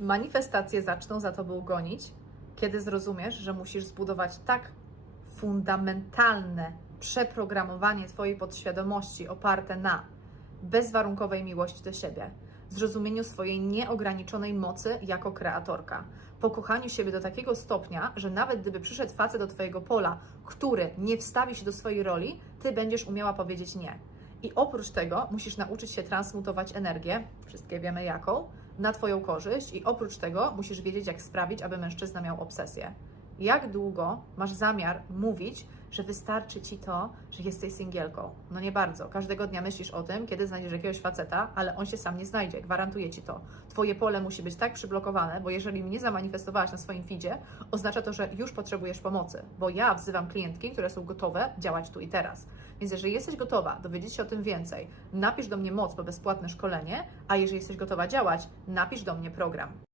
Manifestacje zaczną za tobą gonić, kiedy zrozumiesz, że musisz zbudować tak fundamentalne przeprogramowanie Twojej podświadomości oparte na bezwarunkowej miłości do siebie, zrozumieniu swojej nieograniczonej mocy jako kreatorka, pokochaniu siebie do takiego stopnia, że nawet gdyby przyszedł facet do Twojego pola, który nie wstawi się do swojej roli, Ty będziesz umiała powiedzieć nie. I oprócz tego musisz nauczyć się transmutować energię, wszystkie wiemy jaką, na Twoją korzyść, i oprócz tego musisz wiedzieć, jak sprawić, aby mężczyzna miał obsesję. Jak długo masz zamiar mówić, że wystarczy ci to, że jesteś singielką? No nie bardzo. Każdego dnia myślisz o tym, kiedy znajdziesz jakiegoś faceta, ale on się sam nie znajdzie. Gwarantuję ci to. Twoje pole musi być tak przyblokowane, bo jeżeli mnie zamanifestowałaś na swoim feedzie, oznacza to, że już potrzebujesz pomocy, bo ja wzywam klientki, które są gotowe działać tu i teraz. Więc jeżeli jesteś gotowa dowiedzieć się o tym więcej, napisz do mnie moc po bezpłatne szkolenie, a jeżeli jesteś gotowa działać, napisz do mnie program.